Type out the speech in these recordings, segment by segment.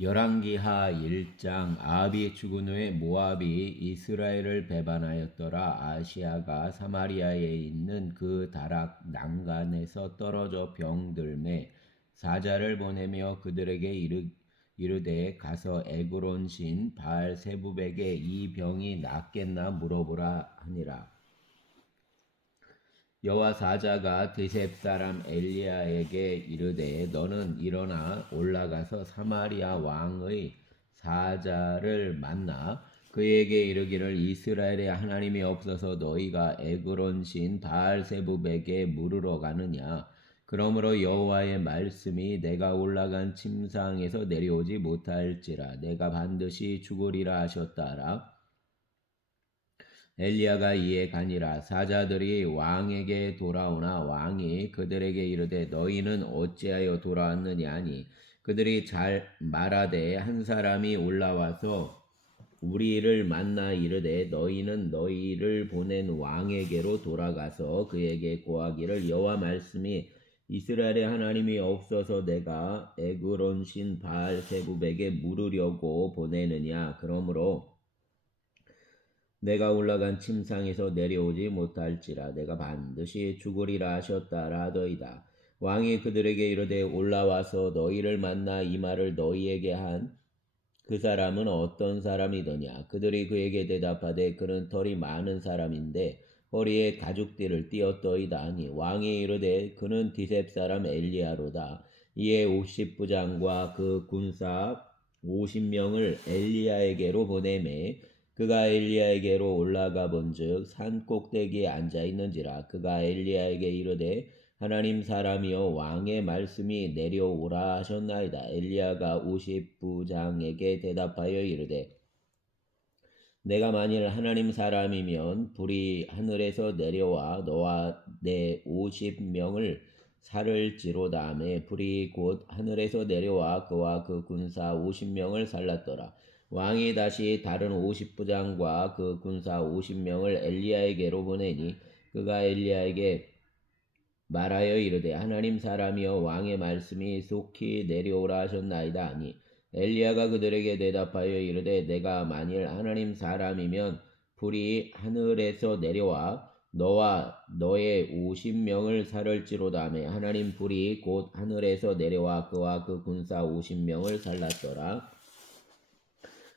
열왕기하 1장. 아합이 죽은 후에 모압이 이스라엘을 배반하였더라. 아시아가 사마리아에 있는 그 다락 난간에서 떨어져 병들매 사자를 보내며 그들에게 이르되 가서 에그론 신 바알세붑에게 이 병이 낫겠나 물어보라 하니라. 여호와 사자가 드셉 사람 엘리야에게 이르되 너는 일어나 올라가서 사마리아 왕의 사자를 만나 그에게 이르기를 이스라엘에 하나님이 없어서 너희가 에그론 신 바알세붑에게 물으러 가느냐. 그러므로 여호와의 말씀이 내가 올라간 침상에서 내려오지 못할지라 내가 반드시 죽으리라 하셨다라. 엘리야가 이에 가니라. 사자들이 왕에게 돌아오나 왕이 그들에게 이르되 너희는 어찌하여 돌아왔느냐 하니 그들이 잘 말하되 한 사람이 올라와서 우리를 만나 이르되 너희는 너희를 보낸 왕에게로 돌아가서 그에게 고하기를 여호와 말씀이 이스라엘에 하나님이 없어서 내가 에그론 신 바알세붑에게 물으려고 보내느냐. 그러므로 내가 올라간 침상에서 내려오지 못할지라 내가 반드시 죽으리라 하셨다라 하더이다. 왕이 그들에게 이르되 올라와서 너희를 만나 이 말을 너희에게 한 그 사람은 어떤 사람이더냐. 그들이 그에게 대답하되 그는 털이 많은 사람인데 허리에 가죽띠를 띠었더이다 하니 왕이 이르되 그는 디셉 사람 엘리야로다. 이에 50부장과 그 군사 50명을 엘리야에게로 보내매 그가 엘리야에게로 올라가 본즉 산 꼭대기에 앉아 있는지라. 그가 엘리야에게 이르되 하나님 사람이여 왕의 말씀이 내려오라 하셨나이다. 엘리야가 50부장에게 대답하여 이르되 내가 만일 하나님 사람이면 불이 하늘에서 내려와 너와 내 50명을 살을지로다 하매 불이 곧 하늘에서 내려와 그와 그 군사 50명을 살랐더라. 왕이 다시 다른 50부장과 그 군사 50명을 엘리야에게로 보내니 그가 엘리야에게 말하여 이르되 하나님 사람이여 왕의 말씀이 속히 내려오라 하셨나이다 하니 엘리야가 그들에게 대답하여 이르되 내가 만일 하나님 사람이면 불이 하늘에서 내려와 너와 너의 50명을 살을지로다 하매 하나님 불이 곧 하늘에서 내려와 그와 그 군사 50명을 살랐더라.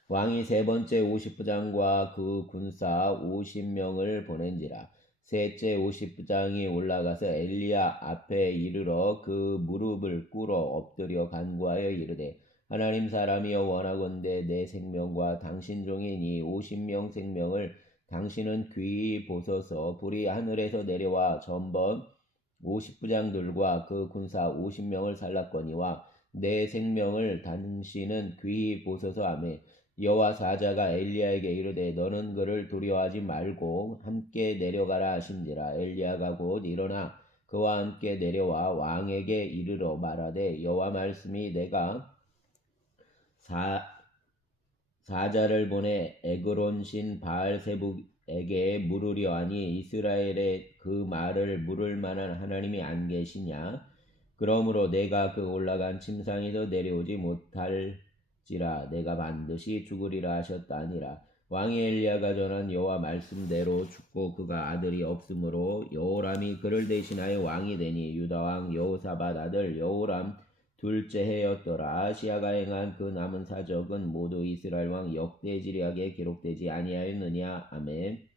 왕이 세 번째 50부장과 그 군사 50명을 보낸지라. 셋째 50부장이 올라가서 엘리야 앞에 이르러 그 무릎을 꿇어 엎드려 간구하여 이르되 하나님 사람이여 원하건대 내 생명과 당신 종인 이 50명 생명을 당신은 귀히 보소서. 불이 하늘에서 내려와 전번 50부장들과 그 군사 50명을 살랐거니와 내 생명을 당신은 귀히 보소서 하매 여호와 사자가 엘리야에게 이르되 너는 그를 두려워하지 말고 함께 내려가라 하신지라. 엘리야가 곧 일어나 그와 함께 내려와 왕에게 이르러 말하되 여호와 말씀이 내가 사자를 보내 에그론 신 바알세붑에게 물으려 하니 이스라엘에 그 말을 물을 만한 하나님이 안 계시냐. 그러므로 내가 그 올라간 침상에서 내려오지 못할지라 내가 반드시 죽으리라 하셨다 하니라. 왕이 엘리야가 전한 여호와 말씀대로 죽고 그가 아들이 없으므로 여호람이 그를 대신하여 왕이 되니 유다 왕 여호사밧 아들 여호람 둘째 해였더라. 아시아가 행한 그 남은 사적은 모두 이스라엘 왕 역대지략에 기록되지 아니하였느냐. 아멘.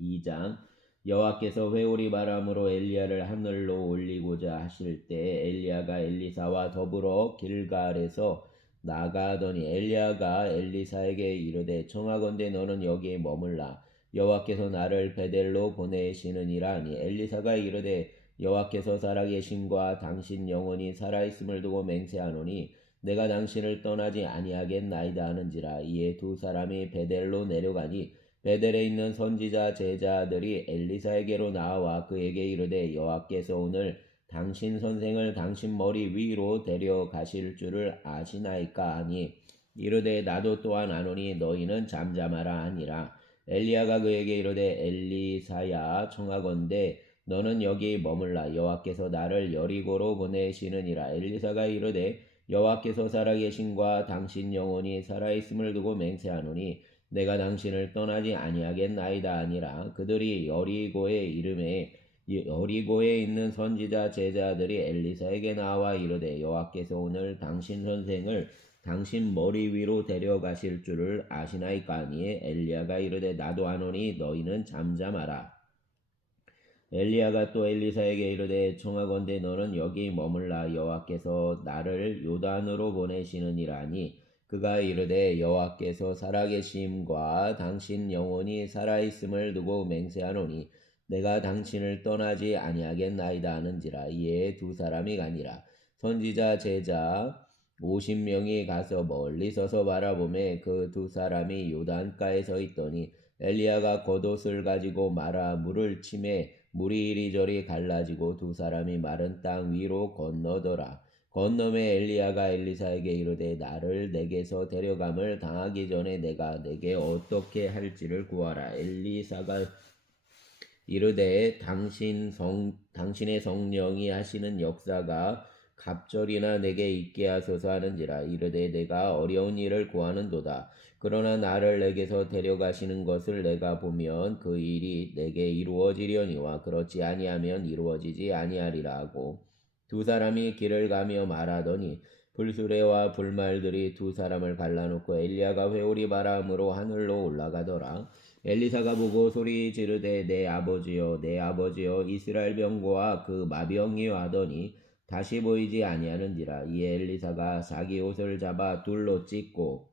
2장. 여호와께서 회오리 바람으로 엘리야를 하늘로 올리고자 하실 때 엘리야가 엘리사와 더불어 길갈에서 나가더니 엘리야가 엘리사에게 이르되 청하건대 너는 여기에 머물라. 여호와께서 나를 베델로 보내시느니라 하니 엘리사가 이르되 여호와께서 살아계심과 당신 영혼이 살아있음을 두고 맹세하노니 내가 당신을 떠나지 아니하겠나이다 하는지라. 이에 두 사람이 베델로 내려가니 베델에 있는 선지자 제자들이 엘리사에게로 나와 그에게 이르되 여호와께서 오늘 당신 선생을 당신 머리 위로 데려가실 줄을 아시나이까 하니 이르되 나도 또한 아노니 너희는 잠잠하라 하니라. 엘리야가 그에게 이르되 엘리사야 청하건대 너는 여기 머물라. 여호와께서 나를 여리고로 보내시느니라. 엘리사가 이르되 여호와께서 살아계심과 당신 영혼이 살아있음을 두고 맹세하노니 내가 당신을 떠나지 아니하겠나이다 하니라. 그들이 여리고에 있는 선지자 제자들이 엘리사에게 나와 이르되 여호와께서 오늘 당신 선생을 당신 머리 위로 데려가실 줄을 아시나이까 하니 엘리야가 이르되 나도 아노니 너희는 잠잠하라. 엘리야가 또 엘리사에게 이르되 청하건대 너는 여기 머물라 여호와께서 나를 요단으로 보내시느니라 하니 그가 이르되 여호와께서 살아계심과 당신 영혼이 살아있음을 두고 맹세하노니 내가 당신을 떠나지 아니하겠나이다 하는지라. 이에 두 사람이 가니라. 선지자 제자 50명이 가서 멀리 서서 바라보매 그 두 사람이 요단가에 서 있더니 엘리야가 겉옷을 가지고 말아 물을 치매 물이 이리저리 갈라지고 두 사람이 마른 땅 위로 건너더라. 건너매 엘리야가 엘리사에게 이르되 나를 내게서 데려감을 당하기 전에 내가 내게 어떻게 할지를 구하라. 엘리사가 이르되 당신의 성령이 하시는 역사가 갑절이나 내게 있게 하소서 하는지라. 이르되 내가 어려운 일을 구하는도다. 그러나 나를 내게서 데려가시는 것을 내가 보면 그 일이 내게 이루어지려니와 그렇지 아니하면 이루어지지 아니하리라 하고 두 사람이 길을 가며 말하더니 불수레와 불말들이 두 사람을 갈라놓고 엘리야가 회오리 바람으로 하늘로 올라가더라. 엘리사가 보고 소리 지르되 내 아버지여 내 아버지여 이스라엘 병거와 그 마병이여 하더니 다시 보이지 아니하는지라. 이에 엘리사가 자기 옷을 잡아 둘로 찢고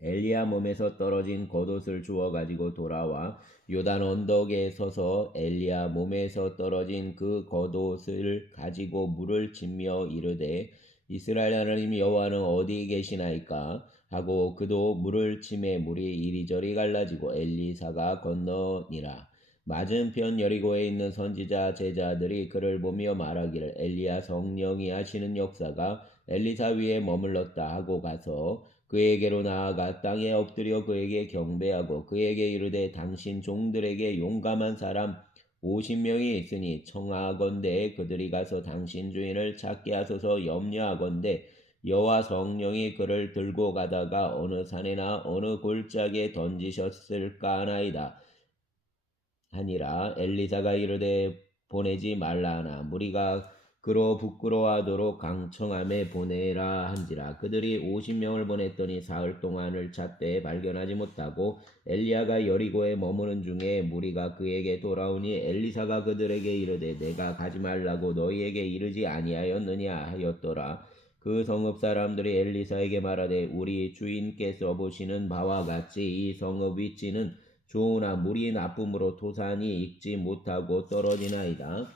엘리야 몸에서 떨어진 겉옷을 주워 가지고 돌아와 요단 언덕에 서서 엘리야 몸에서 떨어진 그 겉옷을 가지고 물을 짓며 이르되 이스라엘 하나님 여호와는 어디 계시나이까 하고 그도 물을 치매 물이 이리저리 갈라지고 엘리사가 건너니라. 맞은편 여리고에 있는 선지자 제자들이 그를 보며 말하기를 엘리야 성령이 하시는 역사가 엘리사 위에 머물렀다 하고 가서 그에게로 나아가 땅에 엎드려 그에게 경배하고 그에게 이르되 당신 종들에게 용감한 사람 50명이 있으니 청하건대 그들이 가서 당신 주인을 찾게 하소서. 염려하건대 여호와 성령이 그를 들고 가다가 어느 산에나 어느 골짜기에 던지셨을까 하나이다 하니라. 엘리사가 이르되 보내지 말라 하나 무리가 그로 부끄러워하도록 강청함에 보내라 한지라. 그들이 50명을 보냈더니 사흘 동안을 찾되 발견하지 못하고 엘리야가 여리고에 머무는 중에 무리가 그에게 돌아오니 엘리사가 그들에게 이르되 내가 가지 말라고 너희에게 이르지 아니하였느냐 하였더라. 그 성읍 사람들이 엘리사에게 말하되 우리 주인께서 보시는 바와 같이 이 성읍 위치는 좋으나 물이 나쁨으로 토산이 익지 못하고 떨어지나이다.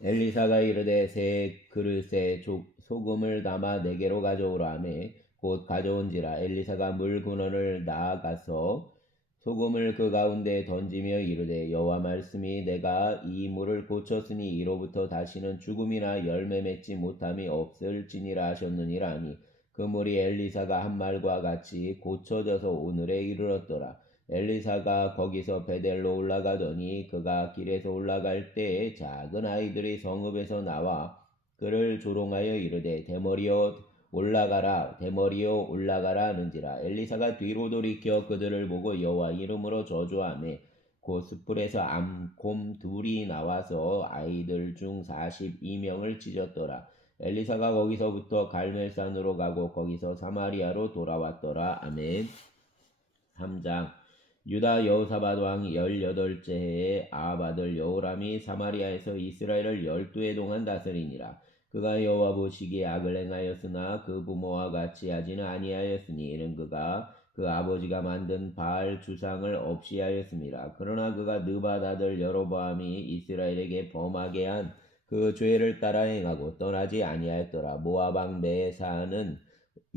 엘리사가 이르되 새 그릇에 소금을 담아 내게로 가져오라 하매 곧 가져온지라. 엘리사가 물 근원을 나아가서 소금을 그 가운데 던지며 이르되 여호와 말씀이 내가 이 물을 고쳤으니 이로부터 다시는 죽음이나 열매 맺지 못함이 없을지니라 하셨느니라 하니 그 물이 엘리사가 한 말과 같이 고쳐져서 오늘에 이르렀더라. 엘리사가 거기서 베델로 올라가더니 그가 길에서 올라갈 때에 작은 아이들이 성읍에서 나와 그를 조롱하여 이르되 대머리여 올라가라 대머리여 올라가라 하는지라. 엘리사가 뒤로 돌이켜 그들을 보고 여호와 이름으로 저주하매 곧 숯불에서 암곰 둘이 나와서 아이들 중 42명을 찢었더라. 엘리사가 거기서부터 갈멜산으로 가고 거기서 사마리아로 돌아왔더라. 아멘. 3장. 유다 여호사밧 왕 18째 해에 아합 아들 여호람이 사마리아에서 이스라엘을 12해 동안 다스리니라. 그가 여호와 보시기에 악을 행하였으나 그 부모와 같이 하지는 아니하였으니 이는 그가 그 아버지가 만든 바알 주상을 없이 하였습니다. 그러나 그가 느밧 아들 여로보암이 이스라엘에게 범하게 한 그 죄를 따라 행하고 떠나지 아니하였더라. 모압 왕 메사는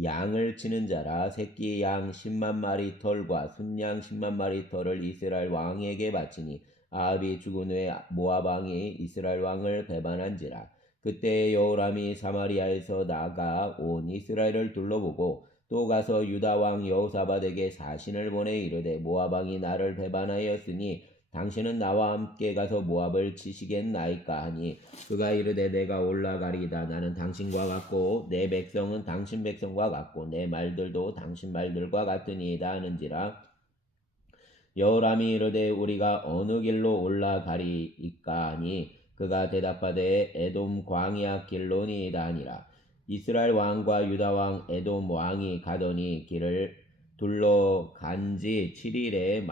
양을 치는 자라. 새끼 양 10만 마리 털과 순양 10만 마리 털을 이스라엘 왕에게 바치니 아합이 죽은 후에 모압 왕이 이스라엘 왕을 배반한지라. 그때 여호람이 사마리아에서 나가 온 이스라엘을 둘러보고 또 가서 유다 왕 여호사밧에게 사신을 보내 이르되 모압 왕이 나를 배반하였으니 당신은 나와 함께 가서 모압을 치시겠나이까 하니 그가 이르되 내가 올라가리이다. 나는 당신과 같고 내 백성은 당신 백성과 같고 내 말들도 당신 말들과 같으니이다 하는지라. 여호람이 이르되 우리가 어느 길로 올라가리이까 하니 그가 대답하되 에돔 광야 길로니이다 하니라. 이스라엘 왕과 유다 왕 에돔 왕이 가더니 길을 둘러간지 7일에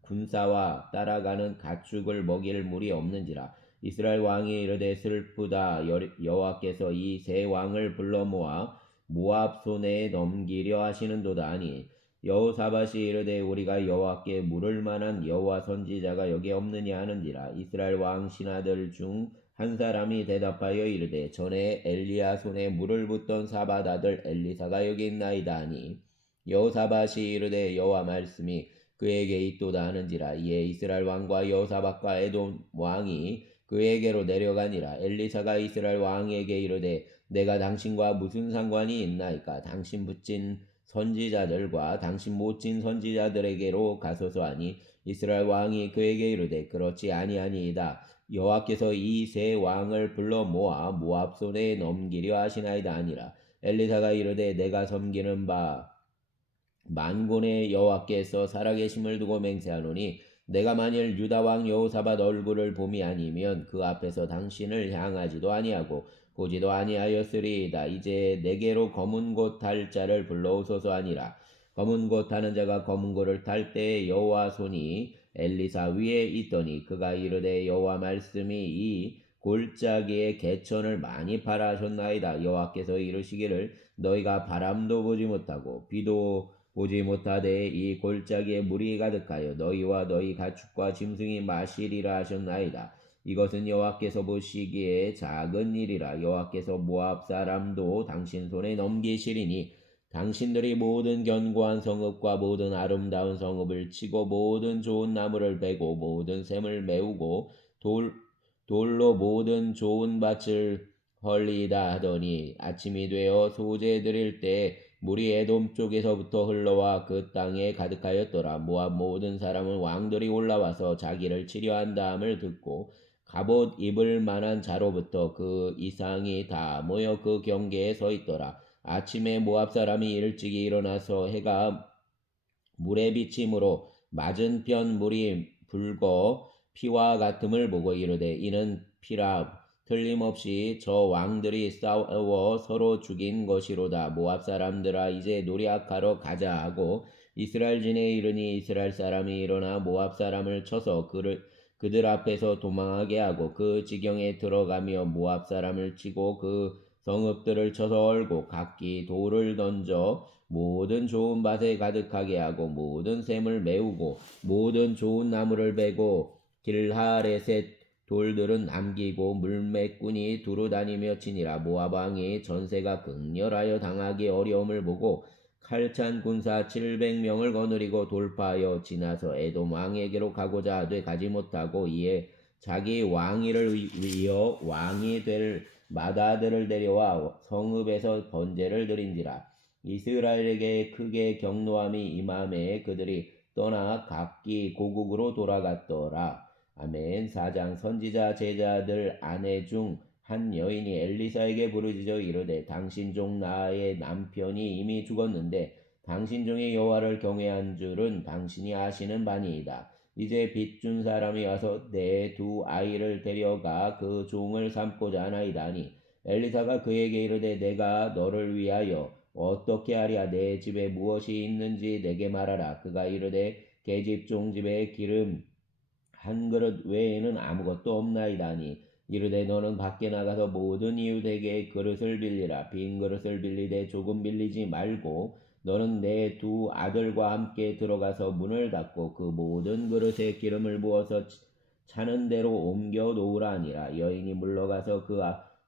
군사와 따라가는 가축을 먹일 물이 없는지라. 이스라엘 왕이 이르되 슬프다. 여호와께서 이 세 왕을 불러 모아 모압 손에 넘기려 하시는도다 하니 여호사밧이 이르되 우리가 여호와께 물을 만한 여호와 선지자가 여기 없느냐 하는지라. 이스라엘 왕 신하들 중 한 사람이 대답하여 이르되 전에 엘리야 손에 물을 붓던 사밧 아들 엘리사가 여기 있나이다 하니 여호사밧이 이르되 여호와 말씀이 그에게 있도다 하는지라. 이에 이스라엘 왕과 여호사밧과 에돔 왕이 그에게로 내려가니라. 엘리사가 이스라엘 왕에게 이르되 내가 당신과 무슨 상관이 있나이까? 당신 붙인 선지자들과 당신 못친 선지자들에게로 가소서 하니 이스라엘 왕이 그에게 이르되 그렇지 아니하니이다. 여호와께서 이 세 왕을 불러 모아 모압 손에 넘기려 하시나이다 하니라. 엘리사가 이르되 내가 섬기는 바 만군의 여호와께서 살아계심을 두고 맹세하노니 내가 만일 유다 왕 여호사밧 얼굴을 봄이 아니면 그 앞에서 당신을 향하지도 아니하고 보지도 아니하였으리이다. 이제 내게로 검은 곶 탈 자를 불러오소서 하니라. 검은 곶 타는 자가 검은 곶을 탈 때에 여호와 손이 엘리사 위에 있더니 그가 이르되 여호와 말씀이 이 골짜기에 개천을 많이 파라 하셨나이다. 여호와께서 이르시기를 너희가 바람도 보지 못하고 비도 보지 못하되 이 골짜기에 물이 가득하여 너희와 너희 가축과 짐승이 마시리라 하셨나이다. 이것은 여호와께서 보시기에 작은 일이라. 여호와께서 모압 사람도 당신 손에 넘기시리니 당신들이 모든 견고한 성읍과 모든 아름다운 성읍을 치고 모든 좋은 나무를 베고 모든 샘을 메우고 돌로 모든 좋은 밭을 헐리다 하더니 아침이 되어 소재 드릴 때 물이 에돔 쪽에서부터 흘러와 그 땅에 가득하였더라. 모압 모든 사람은 왕들이 올라와서 자기를 치려한 다음을 듣고 갑옷 입을 만한 자로부터 그 이상이 다 모여 그 경계에 서 있더라. 아침에 모압 사람이 일찍이 일어나서 해가 물에 비침으로 맞은편 물이 붉어 피와 같음을 보고 이르되 이는 피라. 틀림없이 저 왕들이 싸워 서로 죽인 것이로다. 모압 사람들아 이제 노략하러 가자 하고 이스라엘 진에 이르니 이스라엘 사람이 일어나 모압 사람을 쳐서 그들 앞에서 도망하게 하고 그 지경에 들어가며 모압 사람을 치고 그 성읍들을 쳐서 헐고 각기 돌을 던져 모든 좋은 밭에 가득하게 하고 모든 샘을 메우고 모든 좋은 나무를 베고 길하레셋 돌들은 남기고 물매꾼이 두루 다니며 치니라. 모압 왕이 전세가 극렬하여 당하기 어려움을 보고 칼찬 군사 700명을 거느리고 돌파하여 지나서 에돔 왕에게로 가고자 하되 가지 못하고 이에 자기 왕위를 위하여 왕이 될 맏아들을 데려와 성읍에서 번제를 드린지라. 이스라엘에게 크게 경노함이 임함에 그들이 떠나 각기 고국으로 돌아갔더라. 아멘. 4장. 선지자 제자들 아내 중 한 여인이 엘리사에게 부르짖어 이르되 당신 종 나의 남편이 이미 죽었는데 당신 종의 여호와를 경외한 줄은 당신이 아시는 바니이다. 이제 빚준 사람이 와서 내 두 아이를 데려가 그 종을 삼고자 하나이다니. 엘리사가 그에게 이르되 내가 너를 위하여 어떻게 하랴. 내 집에 무엇이 있는지 내게 말하라. 그가 이르되 계집 종집에 기름 한 그릇 외에는 아무것도 없나이다니. 이르되 너는 밖에 나가서 모든 이웃에게 그릇을 빌리라. 빈 그릇을 빌리되 조금 빌리지 말고 너는 내 두 아들과 함께 들어가서 문을 닫고 그 모든 그릇에 기름을 부어서 차는 대로 옮겨 놓으라 하니라. 여인이 물러가서 그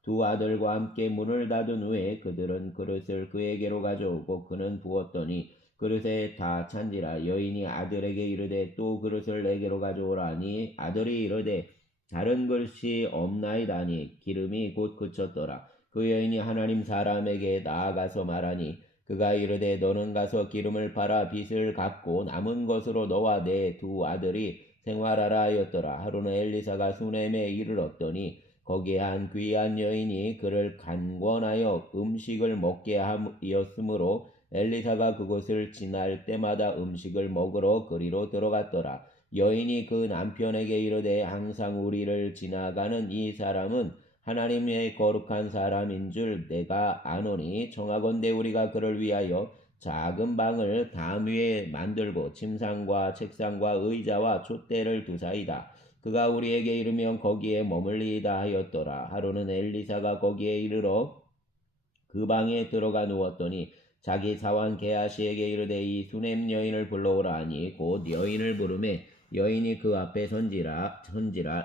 두 아들과 함께 문을 닫은 후에 그들은 그릇을 그에게로 가져오고 그는 부었더니 그릇에 다 찬지라. 여인이 아들에게 이르되 또 그릇을 내게로 가져오라 하니 아들이 이르되 다른 그릇이 없나이다니. 기름이 곧 그쳤더라. 그 여인이 하나님 사람에게 나아가서 말하니 그가 이르되 너는 가서 기름을 팔아 빚을 갚고 남은 것으로 너와 내 두 아들이 생활하라 하였더라. 하루는 엘리사가 수넴에 이르렀더니 거기에 한 귀한 여인이 그를 간권하여 음식을 먹게 하였으므로 엘리사가 그곳을 지날 때마다 음식을 먹으러 그리로 들어갔더라. 여인이 그 남편에게 이르되 항상 우리를 지나가는 이 사람은 하나님의 거룩한 사람인 줄 내가 아노니 청하건대 우리가 그를 위하여 작은 방을 담 위에 만들고 침상과 책상과 의자와 촛대를 두사이다. 그가 우리에게 이르면 거기에 머물리이다 하였더라. 하루는 엘리사가 거기에 이르러 그 방에 들어가 누웠더니 자기 사환 게하시에게 이르되 이 수넴 여인을 불러오라 하니 곧 여인을 부르매 여인이 그 앞에 선지라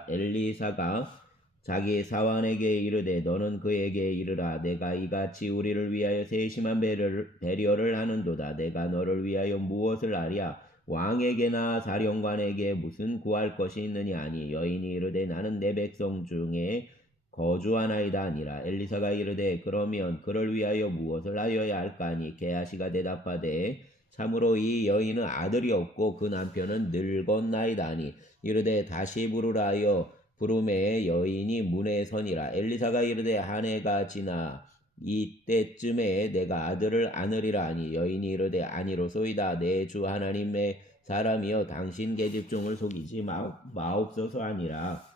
엘리사가 자기 사환에게 이르되 너는 그에게 이르라 내가 이같이 우리를 위하여 세심한 배려를 하는도다. 내가 너를 위하여 무엇을 하랴? 왕에게나 사령관에게 무슨 구할 것이 있느냐 하니 여인이 이르되 나는 내 백성 중에 거주하나이다 아니라. 엘리사가 이르되 그러면 그를 위하여 무엇을 하여야 할까 하니 게하시가 대답하되 참으로 이 여인은 아들이 없고 그 남편은 늙었나이다 하니 이르되 다시 부르라 하여 부름에 여인이 문에 서니라. 엘리사가 이르되 한 해가 지나 이때쯤에 내가 아들을 안으리라 하니 여인이 이르되 아니로소이다. 내 주 하나님의 사람이여 당신 계집종을 속이지 마옵소서 하니라.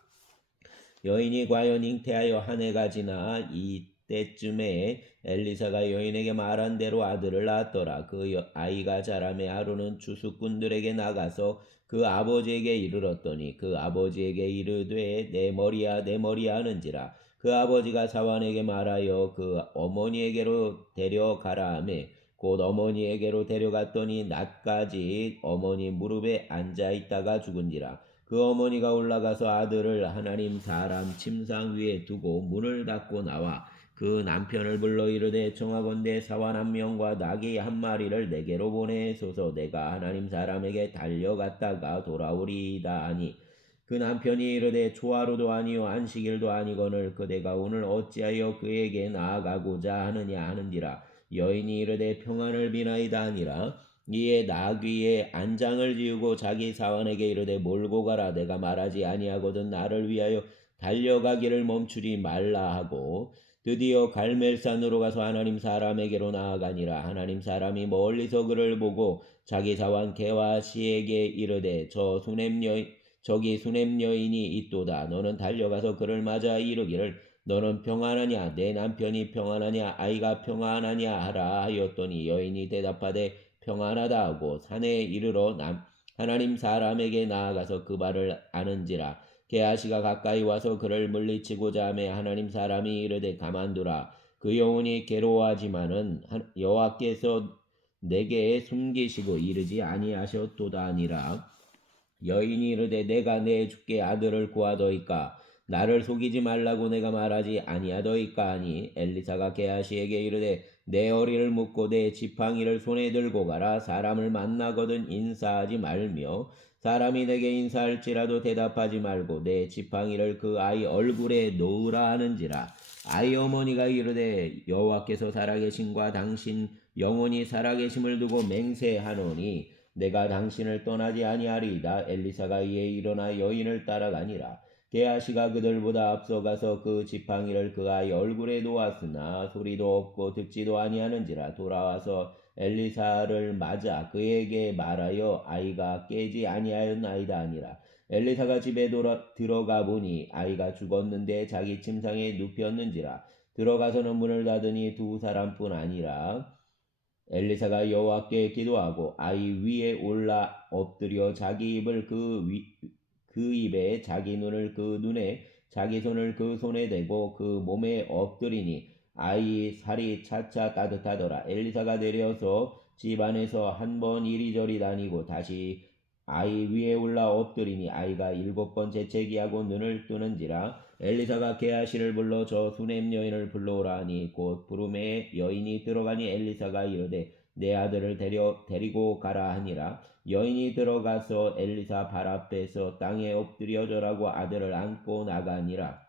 여인이 과연 잉태하여 한 해가 지나 이때쯤에 엘리사가 여인에게 말한 대로 아들을 낳았더라. 그 아이가 자라매 하루는 주수꾼들에게 나가서 그 아버지에게 이르렀더니 그 아버지에게 이르되 내 머리야 내 머리야 하는지라. 그 아버지가 사환에게 말하여 그 어머니에게로 데려가라 하매 곧 어머니에게로 데려갔더니 낮까지 어머니 무릎에 앉아 있다가 죽은지라. 그 어머니가 올라가서 아들을 하나님 사람 침상 위에 두고 문을 닫고 나와 그 남편을 불러 이르되 청하건대 사환 한 명과 나귀 한 마리를 내게로 보내소서. 내가 하나님 사람에게 달려갔다가 돌아오리이다 하니 그 남편이 이르되 초하루도 아니요 안식일도 아니거늘 그대가 오늘 어찌하여 그에게 나아가고자 하느냐 하는지라. 여인이 이르되 평안을 비나이다 하니라. 이에 나귀의 안장을 지우고 자기 사환에게 이르되 몰고 가라. 내가 말하지 아니하거든 나를 위하여 달려가기를 멈추지 말라 하고 드디어 갈멜산으로 가서 하나님 사람에게로 나아가니라. 하나님 사람이 멀리서 그를 보고 자기 사환 게하시에게 이르되 저기 수넴 여인이 있도다. 너는 달려가서 그를 맞아 이르기를 너는 평안하냐 내 남편이 평안하냐 아이가 평안하냐 하라 하였더니 여인이 대답하되 평안하다 하고 산에 이르러 하나님 사람에게 나아가서 그 발을 아는지라. 게하시가 가까이 와서 그를 물리치고자 하매 하나님 사람이 이르되 가만두라. 그 영혼이 괴로워하지만은 여호와께서 내게 숨기시고 이르지 아니하셨도다 하니라. 여인이 이르되 내가 내 주께 아들을 구하더이까 나를 속이지 말라고 내가 말하지 아니하더이까 하니 엘리사가 게하시에게 이르되 내 어리를 묶고 내 지팡이를 손에 들고 가라. 사람을 만나거든 인사하지 말며 사람이 내게 인사할지라도 대답하지 말고 내 지팡이를 그 아이 얼굴에 놓으라 하는지라. 아이 어머니가 이르되 여호와께서 살아계심과 당신 영원히 살아계심을 두고 맹세하노니 내가 당신을 떠나지 아니하리이다. 엘리사가 이에 일어나 여인을 따라가니라. 게하시가 그들보다 앞서가서 그 지팡이를 그 아이 얼굴에 놓았으나 소리도 없고 듣지도 아니하는지라. 돌아와서 엘리사를 맞아 그에게 말하여 아이가 깨지 아니하였나이다 하니라. 엘리사가 집에 들어가 보니 아이가 죽었는데 자기 침상에 눕혔는지라. 들어가서는 문을 닫으니 두 사람뿐 아니라 엘리사가 여호와께 기도하고 아이 위에 올라 엎드려 자기 입을 그 입에 자기 눈을 그 눈에 자기 손을 그 손에 대고 그 몸에 엎드리니 아이 살이 차차 따뜻하더라. 엘리사가 내려서 집 안에서 한 번 이리저리 다니고 다시 아이 위에 올라 엎드리니 아이가 7번 재채기하고 눈을 뜨는지라. 엘리사가 게하시를 불러 저 수넴 여인을 불러오라 하니 곧 부름에 여인이 들어가니 엘리사가 이르되 내 아들을 데리고 가라 하니라. 여인이 들어가서 엘리사 발 앞에서 땅에 엎드려 절하고 아들을 안고 나가니라.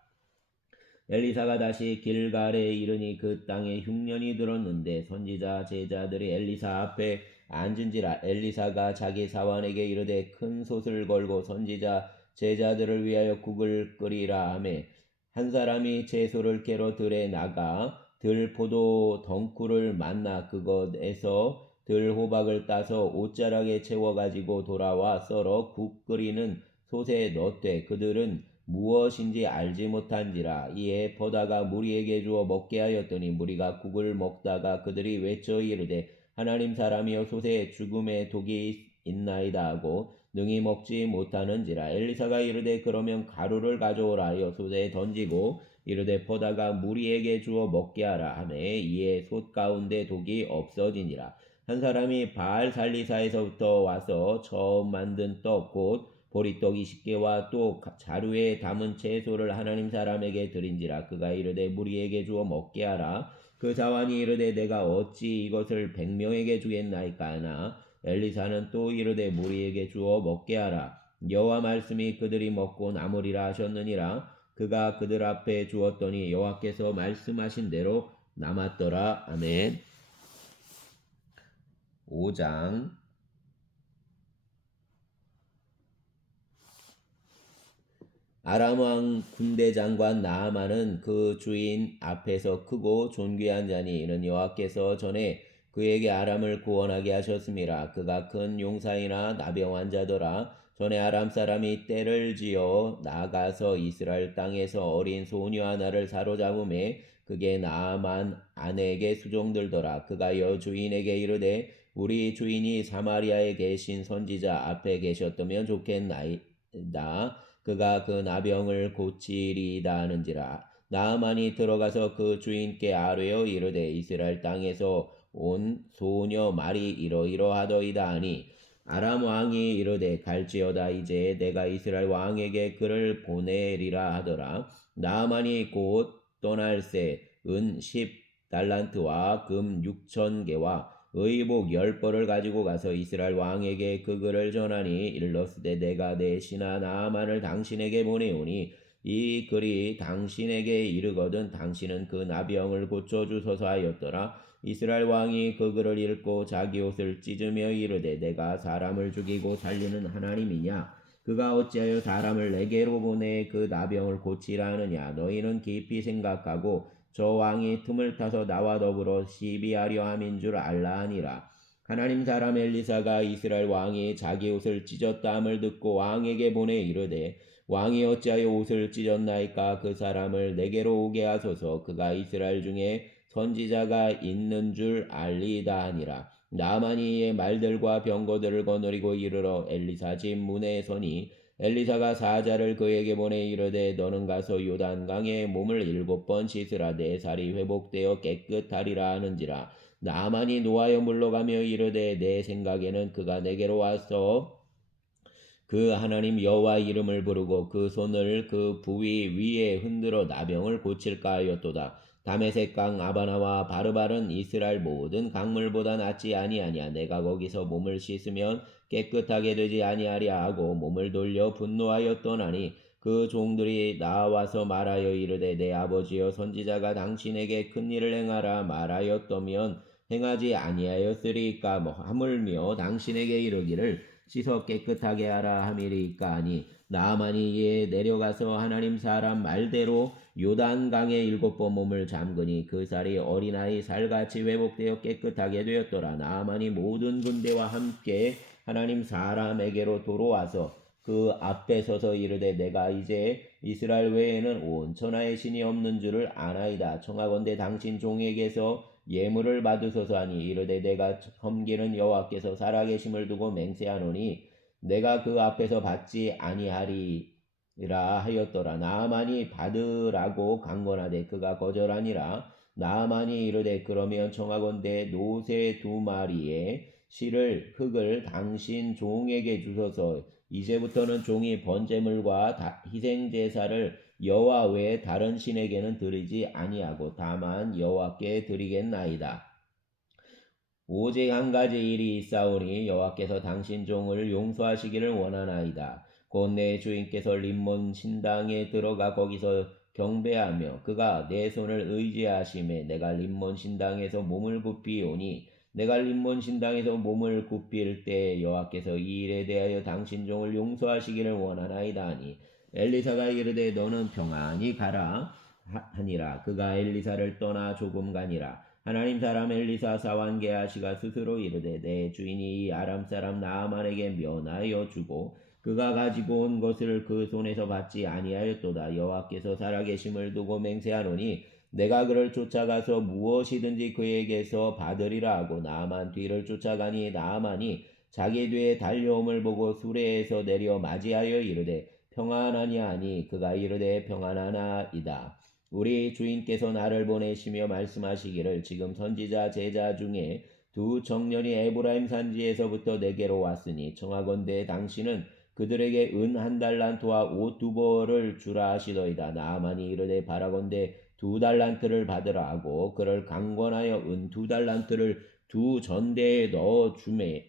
엘리사가 다시 길갈에 이르니 그 땅에 흉년이 들었는데 선지자 제자들이 엘리사 앞에 앉은지라. 엘리사가 자기 사환에게 이르되 큰 솥을 걸고 선지자 제자들을 위하여 국을 끓이라 하매 한 사람이 채소를 캐러 들에 나가 들 포도 덩쿨을 만나 그것에서 들 호박을 따서 옷자락에 채워 가지고 돌아와 썰어 국 끓이는 솥에 넣되 그들은 무엇인지 알지 못한지라. 이에 퍼다가 무리에게 주어 먹게 하였더니 무리가 국을 먹다가 그들이 외쳐 이르되 하나님 사람이여 솥에 죽음의 독이 있나이다 하고 능히 먹지 못하는지라. 엘리사가 이르되 그러면 가루를 가져오라 하여 솥에 던지고 이르되 퍼다가 무리에게 주어 먹게 하라 하매 이에 솥 가운데 독이 없어지니라. 한 사람이 바알 살리사에서부터 와서 처음 만든 떡 곧 보리떡 20개와 또 자루에 담은 채소를 하나님 사람에게 드린지라. 그가 이르되 무리에게 주어 먹게 하라. 그 자환이 이르되 내가 어찌 이것을 100명에게 주겠나이까 하나 엘리사는 또 이르되 무리에게 주어 먹게 하라. 여호와 말씀이 그들이 먹고 남으리라 하셨느니라. 그가 그들 앞에 주었더니 여호와께서 말씀하신 대로 남았더라. 아멘. 5장. 아람 왕 군대 장관 나아만은 그 주인 앞에서 크고 존귀한 자니 이는 여호와께서 전에 그에게 아람을 구원하게 하셨음이라. 그가 큰 용사이나 나병 환자더라. 전에 아람 사람이 떼를 지어 나가서 이스라엘 땅에서 어린 소녀 하나를 사로잡음에 그게 나아만 아내에게 수종들더라. 그가 여주인에게 이르되 우리 주인이 사마리아에 계신 선지자 앞에 계셨다면 좋겠나이다. 그가 그 나병을 고치리이다 하는지라. 나아만이 들어가서 그 주인께 아뢰어 이르되 이스라엘 땅에서 온 소녀 말이 이러이러하더이다 하니 아람 왕이 이르되 갈지어다. 이제 내가 이스라엘 왕에게 그를 보내리라 하더라. 나아만이 곧 떠날새 은 10달란트와 금 6,000개와 의복 10벌을 가지고 가서 이스라엘 왕에게 그 글을 전하니 일렀으되 내가 내 신하 나아만을 당신에게 보내오니 이 글이 당신에게 이르거든 당신은 그 나병을 고쳐주소서 하였더라. 이스라엘 왕이 그 글을 읽고 자기 옷을 찢으며 이르되 내가 사람을 죽이고 살리는 하나님이냐? 그가 어찌하여 사람을 내게로 보내 그 나병을 고치라 하느냐? 너희는 깊이 생각하고 저 왕이 틈을 타서 나와 더불어 시비하려 함인 줄 알라 하니라. 하나님 사람 엘리사가 이스라엘 왕이 자기 옷을 찢었다 함을 듣고 왕에게 보내 이르되 왕이 어찌하여 옷을 찢었나이까? 그 사람을 내게로 오게 하소서. 그가 이스라엘 중에 선지자가 있는 줄 알리이다 하니라. 나아만이 이에 말들과 병거들을 거느리고 이르러 엘리사 집 문에 서니 엘리사가 사자를 그에게 보내 이르되 너는 가서 요단강에 몸을 7번 씻으라. 내 살이 회복되어 깨끗하리라 하는지라. 나아만이 노하여 물러가며 이르되 내 생각에는 그가 내게로 와서 그 하나님 여호와 이름을 부르고 그 손을 그 부위 위에 흔들어 나병을 고칠까 하였도다. 다메섹 강 아바나와 바르발은 이스라엘 모든 강물보다 낫지 아니하냐. 내가 거기서 몸을 씻으면 깨끗하게 되지 아니하랴 하고 몸을 돌려 분노하여 떠나니 그 종들이 나와서 말하여 이르되 내 아버지여 선지자가 당신에게 큰 일을 행하라 말하였더면 행하지 아니하였으리까 하물며 당신에게 이르기를 씻어 깨끗하게 하라 함이리까 하니 나아만이 이에 내려가서 하나님 사람 말대로 요단강에 7번 몸을 잠그니 그 살이 어린아이 살같이 회복되어 깨끗하게 되었더라. 나아만이 모든 군대와 함께 하나님 사람에게로 돌아와서 그 앞에 서서 이르되 내가 이제 이스라엘 외에는 온 천하의 신이 없는 줄을 아나이다. 청하건대 당신 종에게서 예물을 받으소서 하니 이르되 내가 섬기는 여호와께서 살아계심을 두고 맹세하노니 내가 그 앞에서 받지 아니하리라 하였더라. 나아만이 받으라고 강권하되 그가 거절하니라. 나아만이 이르되 그러면 청하건대 노새 2마리의 실을 흙을 당신 종에게 주소서. 이제부터는 종이 번제물과 희생제사를 여호와 외에 다른 신에게는 드리지 아니하고 다만 여호와께 드리겠나이다. 오직 한 가지 일이 있사오니 여호와께서 당신 종을 용서하시기를 원하나이다. 곧 내 주인께서 림몬 신당에 들어가 거기서 경배하며 그가 내 손을 의지하심에 내가 림몬 신당에서 몸을 굽히오니 내가 림몬 신당에서 몸을 굽힐 때 여호와께서 이 일에 대하여 당신 종을 용서하시기를 원하나이다 하니 엘리사가 이르되 너는 평안히 가라 하니라. 그가 엘리사를 떠나 조금 가니라. 하나님 사람 엘리사 사환 게하시가 스스로 이르되 내 주인이 이 아람 사람 나아만에게 면하여 주고 그가 가지고 온 것을 그 손에서 받지 아니하였도다. 여호와께서 살아계심을 두고 맹세하노니 내가 그를 쫓아가서 무엇이든지 그에게서 받으리라 하고 나아만 뒤를 쫓아가니 나아만이 자기 뒤에 달려옴을 보고 수레에서 내려 맞이하여 이르되 평안하냐 하니 그가 이르되 평안하나이다. 우리 주인께서 나를 보내시며 말씀하시기를 지금 선지자 제자 중에 두 청년이 에브라임 산지에서부터 내게로 왔으니 청하건대 당신은 그들에게 은 한 달란트와 옷 두 벌을 주라 하시더이다. 나아만이 이르되 바라건대 두 달란트를 받으라 하고 그를 강권하여 은 두 달란트를 두 전대에 넣어 주매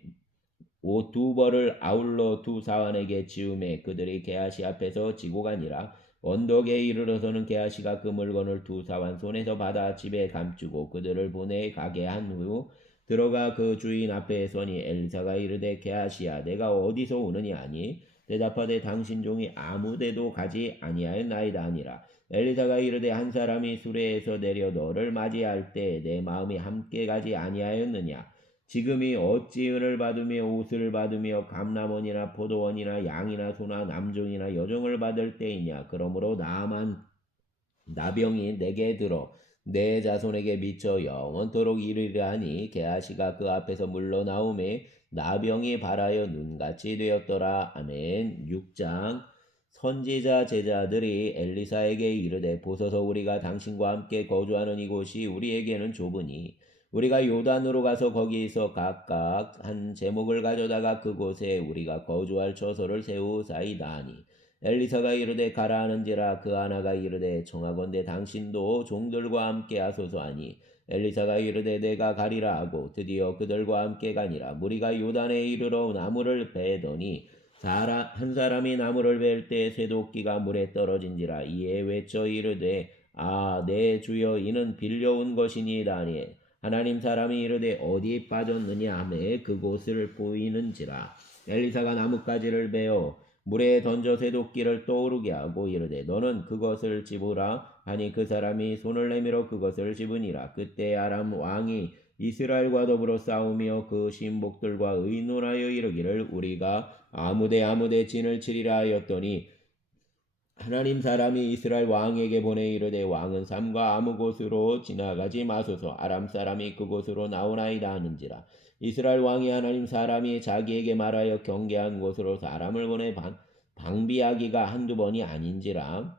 옷 두 벌을 아울러 두 사환에게 지우매 그들이 게하시 앞에서 지고 가니라. 언덕에 이르러서는 게하시가 그 물건을 두 사환 손에서 받아 집에 감추고 그들을 보내 가게 한 후 들어가 그 주인 앞에 서니 엘리사가 이르되 게하시야 내가 어디서 오느냐 하니 대답하되 당신 종이 아무데도 가지 아니하였나이다 하니라. 엘리사가 이르되 한 사람이 수레에서 내려 너를 맞이할 때 내 마음이 함께 가지 아니하였느냐. 지금이 어찌 은을 받으며 옷을 받으며 감람원이나 포도원이나 양이나 소나 남종이나 여종을 받을 때이냐. 그러므로 나만 나병이 내게 들어 내 자손에게 미쳐 영원토록 이르리라 하니 게하시가 그 앞에서 물러나오매 나병이 발하여 눈같이 되었더라. 아멘. 6장. 선지자 제자들이 엘리사에게 이르되 보소서 우리가 당신과 함께 거주하는 이곳이 우리에게는 좁으니 우리가 요단으로 가서 거기에서 각각 한 제목을 가져다가 그곳에 우리가 거주할 처소를 세우사이다 하니 엘리사가 이르되 가라 하는지라. 그 하나가 이르되 청하건대 당신도 종들과 함께 하소서 하니 엘리사가 이르되 내가 가리라 하고 드디어 그들과 함께 가니라. 무리가 요단에 이르러 나무를 베더니 한 사람이 나무를 벨 때 쇠도끼가 물에 떨어진지라. 이에 외쳐 이르되 아 내 주여 이는 빌려온 것이니이다 하니 하나님 사람이 이르되 어디 빠졌느냐 하매 그곳을 보이는지라. 엘리사가 나뭇가지를 베어 물에 던져 쇠도끼를 떠오르게 하고 이르되 너는 그것을 집으라 하니 그 사람이 손을 내밀어 그것을 집으니라. 그때 아람 왕이 이스라엘과 더불어 싸우며 그 신복들과 의논하여 이르기를 우리가 아무데 진을 치리라 하였더니 하나님 사람이 이스라엘 왕에게 보내 이르되 왕은 삼가 아무 곳으로 지나가지 마소서 아람 사람이 그곳으로 나오나이다 하는지라. 이스라엘 왕이 하나님 사람이 자기에게 말하여 경계한 곳으로 사람을 보내 방비하기가 한두 번이 아닌지라.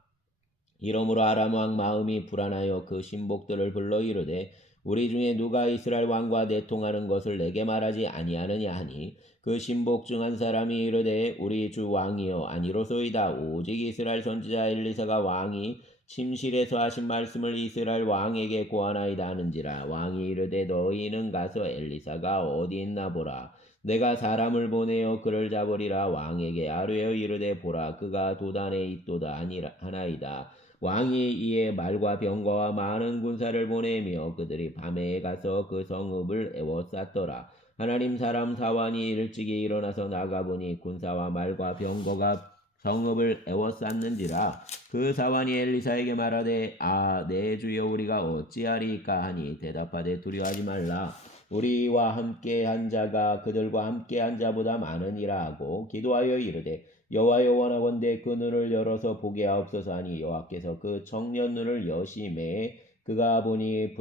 이러므로 아람 왕 마음이 불안하여 그 신복들을 불러 이르되 우리 중에 누가 이스라엘 왕과 내통하는 것을 내게 말하지 아니하느냐 하니 그 신복 중 한 사람이 이르되 우리 주 왕이여 아니로소이다. 오직 이스라엘 선지자 엘리사가 왕이 침실에서 하신 말씀을 이스라엘 왕에게 고하나이다 하는지라. 왕이 이르되 너희는 가서 엘리사가 어디 있나 보라. 내가 사람을 보내어 그를 잡으리라. 왕에게 아뢰어 이르되 보라 그가 도단에 있도다 하나이다. 왕이 이에 말과 병거와 많은 군사를 보내며 그들이 밤에 가서 그 성읍을 에워쌌더라. 하나님 사람 사환이 일찍이 일어나서 나가보니 군사와 말과 병거가 성읍을 에워쌌는지라. 그 사환이 엘리사에게 말하되 아 내 주여 우리가 어찌하리까 하니 대답하되 두려워하지 말라. 우리와 함께한 자가 그들과 함께한 자보다 많으니라 하고 기도하여 이르되 여호와여 원하건대 그 눈을 열어서 보게 하옵소서 하니 여호와께서 그 청년 눈을 여심해 그가 보니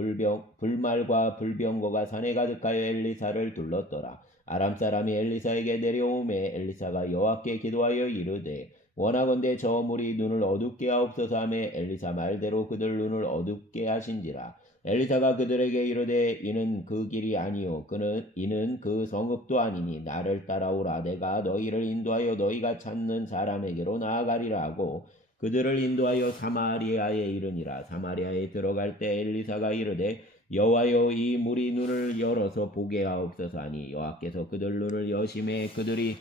불말과 불병거가 산에 가득하여 엘리사를 둘렀더라. 아람 사람이 엘리사에게 내려오매 엘리사가 여호와께 기도하여 이르되 원하건대 저 물이 눈을 어둡게 하옵소서 하며 엘리사 말대로 그들 눈을 어둡게 하신지라. 엘리사가 그들에게 이르되 이는 그 길이 아니요 이는 그 성읍도 아니니 나를 따라오라. 내가 너희를 인도하여 너희가 찾는 사람에게로 나아가리라 하고 그들을 인도하여 사마리아에 이르니라. 사마리아에 들어갈 때 엘리사가 이르되 여호와여 이 물이 눈을 열어서 보게 하옵소서 하니 여호와께서 그들 눈을 여심해 그들이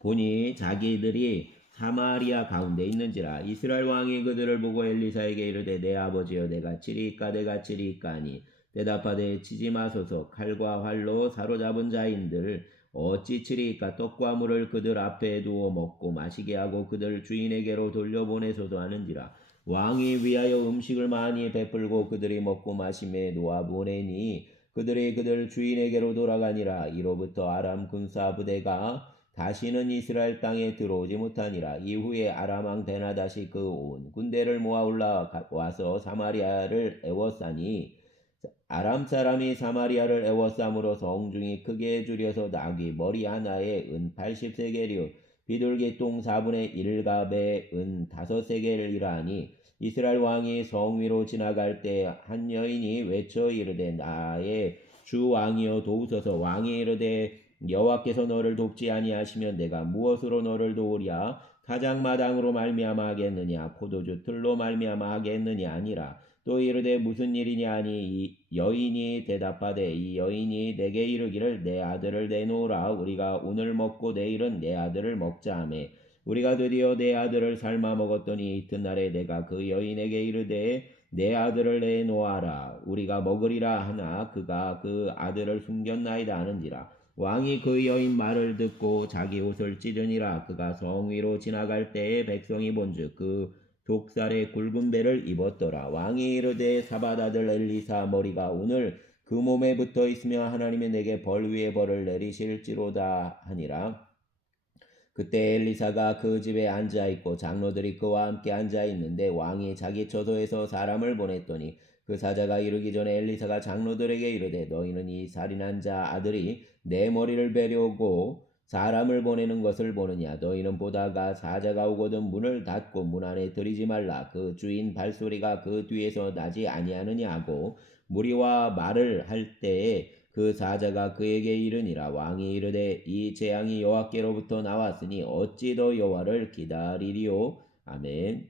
보니 자기들이 사마리아 가운데 있는지라. 이스라엘 왕이 그들을 보고 엘리사에게 이르되 내 아버지여 내가 치리이까 하니 대답하되 치지 마소서. 칼과 활로 사로잡은 자인들 어찌 치리이까. 떡과 물을 그들 앞에 두어 먹고 마시게 하고 그들 주인에게로 돌려보내소서 하는지라. 왕이 위하여 음식을 많이 베풀고 그들이 먹고 마심에 놓아 보내니 그들이 그들 주인에게로 돌아가니라. 이로부터 아람 군사 부대가 다시는 이스라엘 땅에 들어오지 못하니라. 이후에 아람 왕 베나다시 그 온 군대를 모아 올라와서 사마리아를 애워싸니 아람 사람이 사마리아를 애워싸므로 성중이 크게 줄여서 나귀 머리 하나에 은 80세겔이요 비둘기 똥 4분의 1갑에 은 5세겔이라 하니 이스라엘 왕이 성 위로 지나갈 때 한 여인이 외쳐 이르되 나의 주 왕이여 도우소서. 왕이 이르되 여호와께서 너를 돕지 아니하시면 내가 무엇으로 너를 도우랴. 타작마당으로 말미암아 하겠느냐 포도주 틀로 말미암아 하겠느냐 아니라. 또 이르되 무슨 일이냐 하니 이 여인이 대답하되 이 여인이 내게 이르기를 내 아들을 내놓으라. 우리가 오늘 먹고 내일은 내 아들을 먹자 하매 우리가 드디어 내 아들을 삶아 먹었더니 이튿날에 내가 그 여인에게 이르되 내 아들을 내놓아라. 우리가 먹으리라 하나 그가 그 아들을 숨겼나이다 하는지라. 왕이 그 여인 말을 듣고 자기 옷을 찢으니라. 그가 성 위로 지나갈 때에 백성이 본즉 그 독살의 굵은 배를 입었더라. 왕이 이르되 사밧 아들 엘리사 머리가 오늘 그 몸에 붙어 있으며 하나님이 내게 벌 위에 벌을 내리실지로다 하니라. 그때 엘리사가 그 집에 앉아 있고 장로들이 그와 함께 앉아 있는데 왕이 자기 처소에서 사람을 보냈더니 그 사자가 이르기 전에 엘리사가 장로들에게 이르되 너희는 이 살인한 자 아들이 내 머리를 베려고 사람을 보내는 것을 보느냐. 너희는 보다가 사자가 오거든 문을 닫고 문 안에 들이지 말라. 그 주인 발소리가 그 뒤에서 나지 아니하느냐 하고 무리와 말을 할 때에 그 사자가 그에게 이르니라. 왕이 이르되 이 재앙이 여호와께로부터 나왔으니 어찌 더 여호와를 기다리리요. 아멘.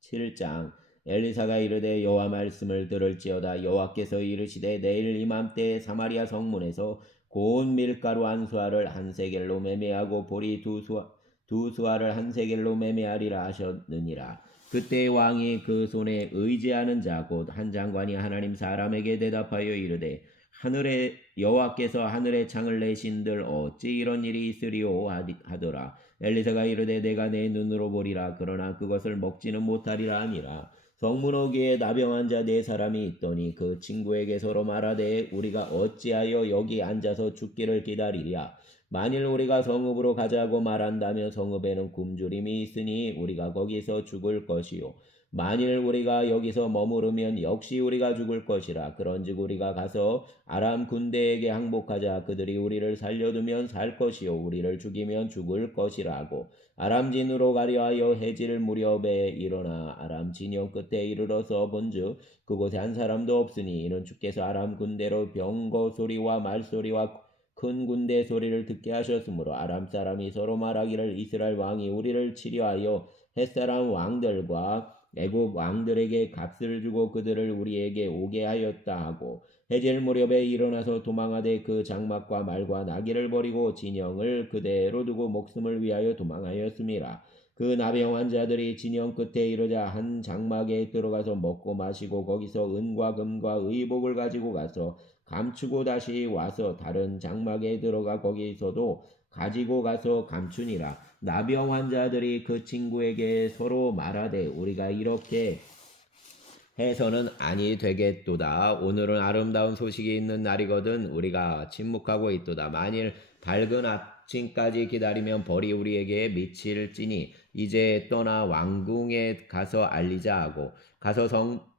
7장. 엘리사가 이르되 여호와 말씀을 들을지어다. 여호와께서 이르시되 내일 이맘때에 사마리아 성문에서 고운 밀가루 한 수아를 한 세겔로 매매하고 보리 두 수아를 한 세겔로 매매하리라 하셨느니라. 그때 왕이 그 손에 의지하는 자 곧 한 장관이 하나님 사람에게 대답하여 이르되 하늘에 여호와께서 하늘의 창을 내신들 어찌 이런 일이 있으리오 하더라. 엘리사가 이르되 내가 내 눈으로 보리라. 그러나 그것을 먹지는 못하리라 하니라. 성문 어귀에 나병한 자 네 사람이 있더니 그 친구에게 서로 말하되 우리가 어찌하여 여기 앉아서 죽기를 기다리랴. 만일 우리가 성읍으로 가자고 말한다면 성읍에는 굶주림이 있으니 우리가 거기서 죽을 것이요. 만일 우리가 여기서 머무르면 역시 우리가 죽을 것이라. 그런즉 우리가 가서 아람 군대에게 항복하자. 그들이 우리를 살려두면 살 것이요 우리를 죽이면 죽을 것이라고. 아람 진으로 가려 하여 해질 무렵에 일어나 아람 진영 끝에 이르러서 본즉 그곳에 한 사람도 없으니 이는 주께서 아람 군대로 병거 소리와 말소리와 큰 군대 소리를 듣게 하셨으므로 아람 사람이 서로 말하기를 이스라엘 왕이 우리를 치려하여 햇사람 왕들과 애굽 왕들에게 값을 주고 그들을 우리에게 오게 하였다 하고 해질 무렵에 일어나서 도망하되 그 장막과 말과 나귀를 버리고 진영을 그대로 두고 목숨을 위하여 도망하였음이라. 그 나병 환자들이 진영 끝에 이르자 한 장막에 들어가서 먹고 마시고 거기서 은과 금과 의복을 가지고 가서 감추고 다시 와서 다른 장막에 들어가 거기서도 가지고 가서 감추니라. 나병 환자들이 그 친구에게 서로 말하되 우리가 이렇게 해서는 아니 되겠도다. 오늘은 아름다운 소식이 있는 날이거든 우리가 침묵하고 있도다. 만일 밝은 아침까지 기다리면 벌이 우리에게 미칠지니 이제 떠나 왕궁에 가서 알리자 하고 가서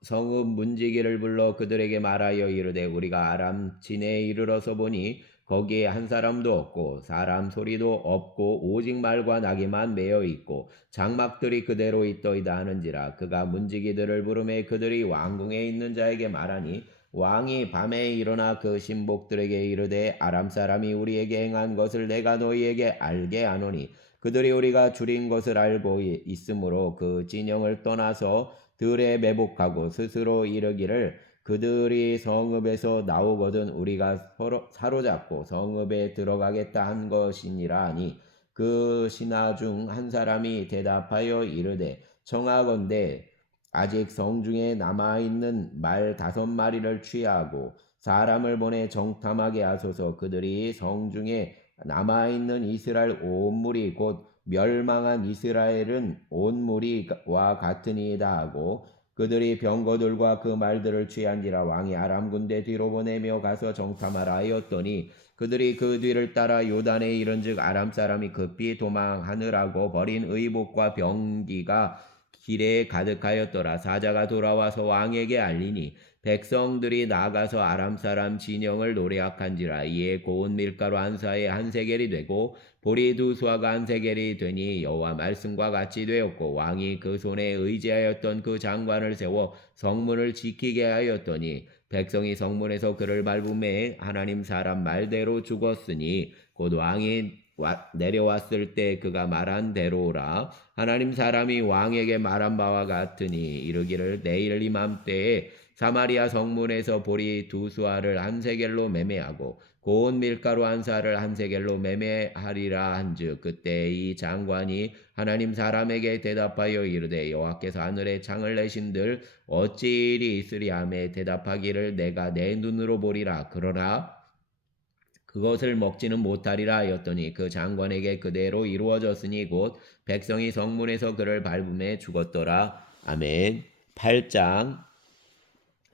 성읍 문지기를 불러 그들에게 말하여 이르되 우리가 아람 진에 이르러서 보니 거기에 한 사람도 없고 사람 소리도 없고 오직 말과 나귀만 매여 있고 장막들이 그대로 있더이다 하는지라. 그가 문지기들을 부르매 그들이 왕궁에 있는 자에게 말하니 왕이 밤에 일어나 그 신복들에게 이르되 아람 사람이 우리에게 행한 것을 내가 너희에게 알게 하노니 그들이 우리가 줄인 것을 알고 있으므로 그 진영을 떠나서 들에 매복하고 스스로 이르기를 그들이 성읍에서 나오거든 우리가 서로 사로잡고 성읍에 들어가겠다 한 것이니라 하니 그 신하 중 한 사람이 대답하여 이르되 청하건대 아직 성중에 남아있는 말 5마리를 취하고 사람을 보내 정탐하게 하소서. 그들이 성중에 남아있는 이스라엘 온 무리 곧 멸망한 이스라엘은 온 무리와 같으니이다 하고 그들이 병거들과 그 말들을 취한지라. 왕이 아람 군대 뒤로 보내며 가서 정탐하라 하였더니 그들이 그 뒤를 따라 요단에 이른즉 아람 사람이 급히 도망하느라고 버린 의복과 병기가 길에 가득하였더라. 사자가 돌아와서 왕에게 알리니 백성들이 나가서 아람 사람 진영을 노래악한지라. 이에 고운 밀가루 한 사에 한 세겔이 되고 보리 2수아가 한 세겔이 되니 여호와 말씀과 같이 되었고 왕이 그 손에 의지하였던 그 장관을 세워 성문을 지키게 하였더니 백성이 성문에서 그를 밟음에 하나님 사람 말대로 죽었으니 곧 왕이 내려왔을 때 그가 말한 대로라. 하나님 사람이 왕에게 말한 바와 같으니 이르기를 내일 이맘때에 사마리아 성문에서 보리 2수아를 한 세겔로 매매하고 고운 밀가루 한 사를 한 세겔로 매매하리라 한즉 그때 이 장관이 하나님 사람에게 대답하여 이르되 여호와께서 하늘에 창을 내신들 어찌 일이 있으리 하매 대답하기를 내가 내 눈으로 보리라. 그러나 그것을 먹지는 못하리라 하였더니 그 장관에게 그대로 이루어졌으니 곧 백성이 성문에서 그를 밟음에 죽었더라. 아멘. 8장.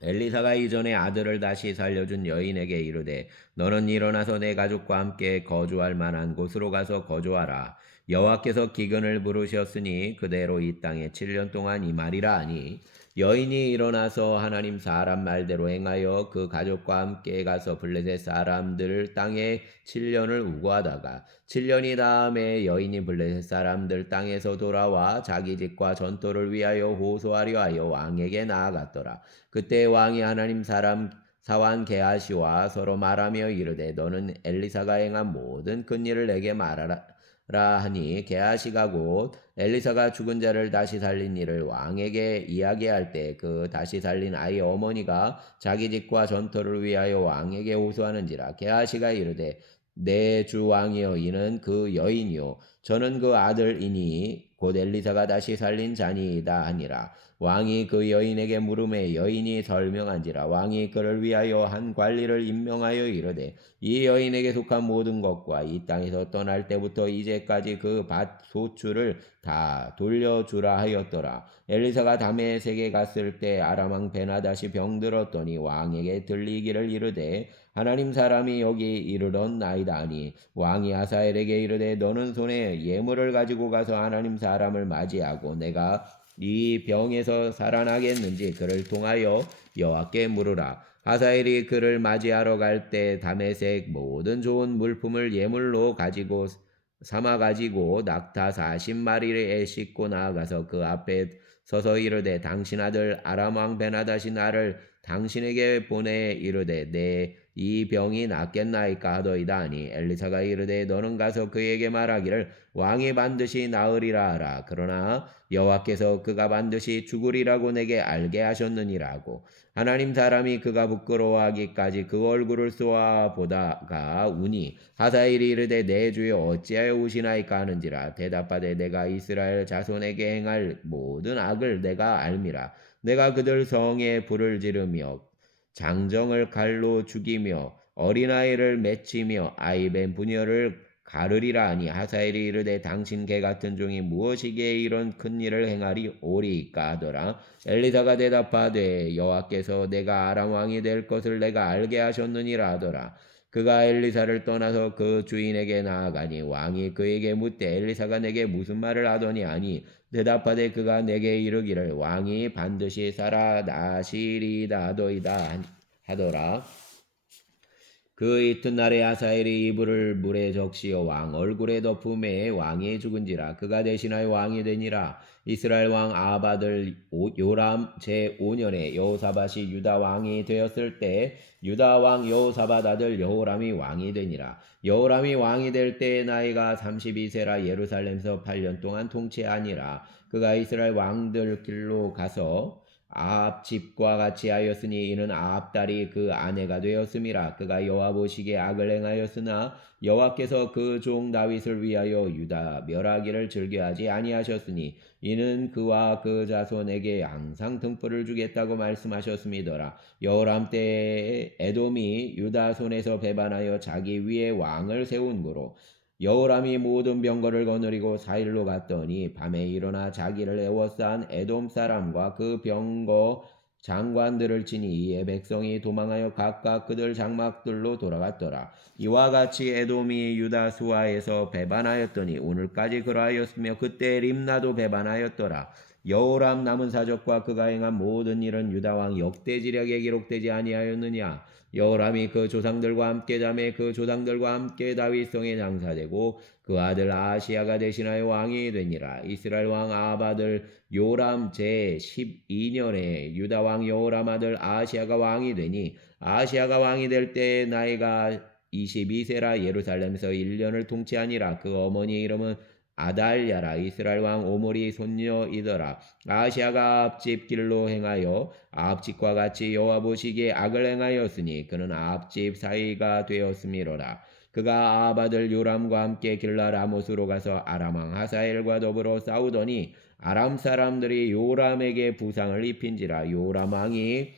엘리사가 이전에 아들을 다시 살려준 여인에게 이르되 너는 일어나서 내 가족과 함께 거주할 만한 곳으로 가서 거주하라. 여호와께서 기근을 부르셨으니 그대로 이 땅에 7년 동안 임하리라 하니 여인이 일어나서 하나님 사람 말대로 행하여 그 가족과 함께 가서 블레셋 사람들 땅에 7년을 우거하다가 7년이 다음에 여인이 블레셋 사람들 땅에서 돌아와 자기 집과 전토를 위하여 호소하려 하여 왕에게 나아갔더라. 그때 왕이 하나님 사람 사환 게하시와 서로 말하며 이르되 너는 엘리사가 행한 모든 큰 일을 내게 말하라 하니 게하시가 곧 엘리사가 죽은 자를 다시 살린 일을 왕에게 이야기할 때 그 다시 살린 아이 어머니가 자기 집과 전토를 위하여 왕에게 호소하는지라. 게하시가 이르되 내 주 왕이여 이는 그 여인이요 저는 그 아들이니 곧 엘리사가 다시 살린 자니이다 하니라. 왕이 그 여인에게 물음에 여인이 설명한지라. 왕이 그를 위하여 한 관리를 임명하여 이르되 이 여인에게 속한 모든 것과 이 땅에서 떠날 때부터 이제까지 그 밭 소출을 다 돌려주라 하였더라. 엘리사가 다메섹에 갔을 때 아람 왕 베나다시 병들었더니 왕에게 들리기를 이르되 하나님 사람이 여기 이르렀나이다 하니 왕이 하사엘에게 이르되 너는 손에 예물을 가지고 가서 하나님 사람을 맞이하고 내가 이 병에서 살아나겠는지 그를 통하여 여호와께 물으라. 하사엘이 그를 맞이하러 갈 때 다메섹 모든 좋은 물품을 예물로 가지고 삼아 가지고 낙타 40마리에 싣고 나아가서 그 앞에 서서 이르되 당신 아들 아람 왕 베나다시 나를 당신에게 보내 이르되 내 이 병이 낫겠나이까 하더이다 하니 엘리사가 이르되 너는 가서 그에게 말하기를 왕이 반드시 나으리라 하라. 그러나 여호와께서 그가 반드시 죽으리라고 내게 알게 하셨느니라고. 하나님 사람이 그가 부끄러워하기까지 그 얼굴을 쏘아 보다가 우니 하사엘이 이르되 내 주여 어찌하여 우시나이까 하는지라. 대답하되 내가 이스라엘 자손에게 행할 모든 악을 내가 알미라. 내가 그들 성에 불을 지르며 장정을 칼로 죽이며 어린아이를 맺히며 아이벤 부녀를 가르리라 하니 하사엘이 이르되 당신 개 같은 종이 무엇이기에 이런 큰 일을 행하리 오리이까 하더라. 엘리사가 대답하되 여호와께서 내가 아람 왕이 될 것을 내가 알게 하셨느니라 하더라. 그가 엘리사를 떠나서 그 주인에게 나아가니 왕이 그에게 묻되 엘리사가 내게 무슨 말을 하더니 하니 대답하되 그가 내게 이르기를 왕이 반드시 살아나시리다 하더이다 하더라. 그 이튿날에 하사엘이 이불을 물에 적시어 왕 얼굴에 덮음에 왕이 죽은지라. 그가 대신하여 왕이 되니라. 이스라엘 왕 아합 아들 요람 제5년에 여호사밧이 유다 왕이 되었을 때 유다 왕 여호사밧 아들 여호람이 왕이 되니라. 여호람이 왕이 될 때의 나이가 32세라 예루살렘에서 8년 동안 통치하니라. 그가 이스라엘 왕들 길로 가서 아합 집과 같이 하였으니 이는 아합 딸이 그 아내가 되었음이라. 그가 여호와 보시기에 악을 행하였으나 여호와께서 그 종 다윗을 위하여 유다 멸하기를 즐겨하지 아니하셨으니 이는 그와 그 자손에게 항상 등불을 주겠다고 말씀하셨음이더라. 여호람 때에 에돔이 유다 손에서 배반하여 자기 위에 왕을 세운 고로 여호람이 모든 병거를 거느리고 사일로 갔더니 밤에 일어나 자기를 애워싼 에돔 사람과 그 병거 장관들을 치니 이에 백성이 도망하여 각각 그들 장막들로 돌아갔더라. 이와 같이 에돔이 유다 수하에서 배반하였더니 오늘까지 그러하였으며 그때 림나도 배반하였더라. 여호람 남은 사적과 그가 행한 모든 일은 유다 왕 역대지력에 기록되지 아니하였느냐. 여호람이 그 조상들과 함께 잠에 그 조상들과 함께 다윗성에 장사되고 그 아들 아하시야가 대신하여 왕이 되니라. 이스라엘 왕 아합 아들 요람 제 12년에 유다 왕 여호람 아들 아하시야가 왕이 되니 아하시야가 왕이 될 때 나이가 22세라. 예루살렘에서 1년을 통치하니라. 그 어머니 이름은 아달랴라. 이스라엘 왕 오므리 손녀이더라. 아하시야가 아합집 길로 행하여 아합집과 같이 여호와 보시기에 악을 행하였으니 그는 아합집 사이가 되었음이로라. 그가 아합 아들 요람과 함께 길라 라못으로 가서 아람 왕 하사엘과 더불어 싸우더니 아람 사람들이 요람에게 부상을 입힌지라. 요람 왕이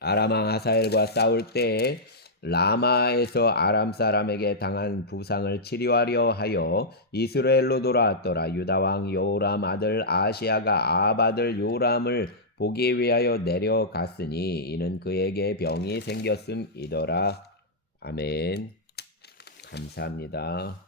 아람 왕 하사엘과 싸울 때에 라마에서 아람 사람에게 당한 부상을 치료하려 하여 이스라엘로 돌아왔더라. 유다 왕 요람 아들 아시아가 아합 아들 요람을 보기 위하여 내려갔으니 이는 그에게 병이 생겼음이더라. 아멘. 감사합니다.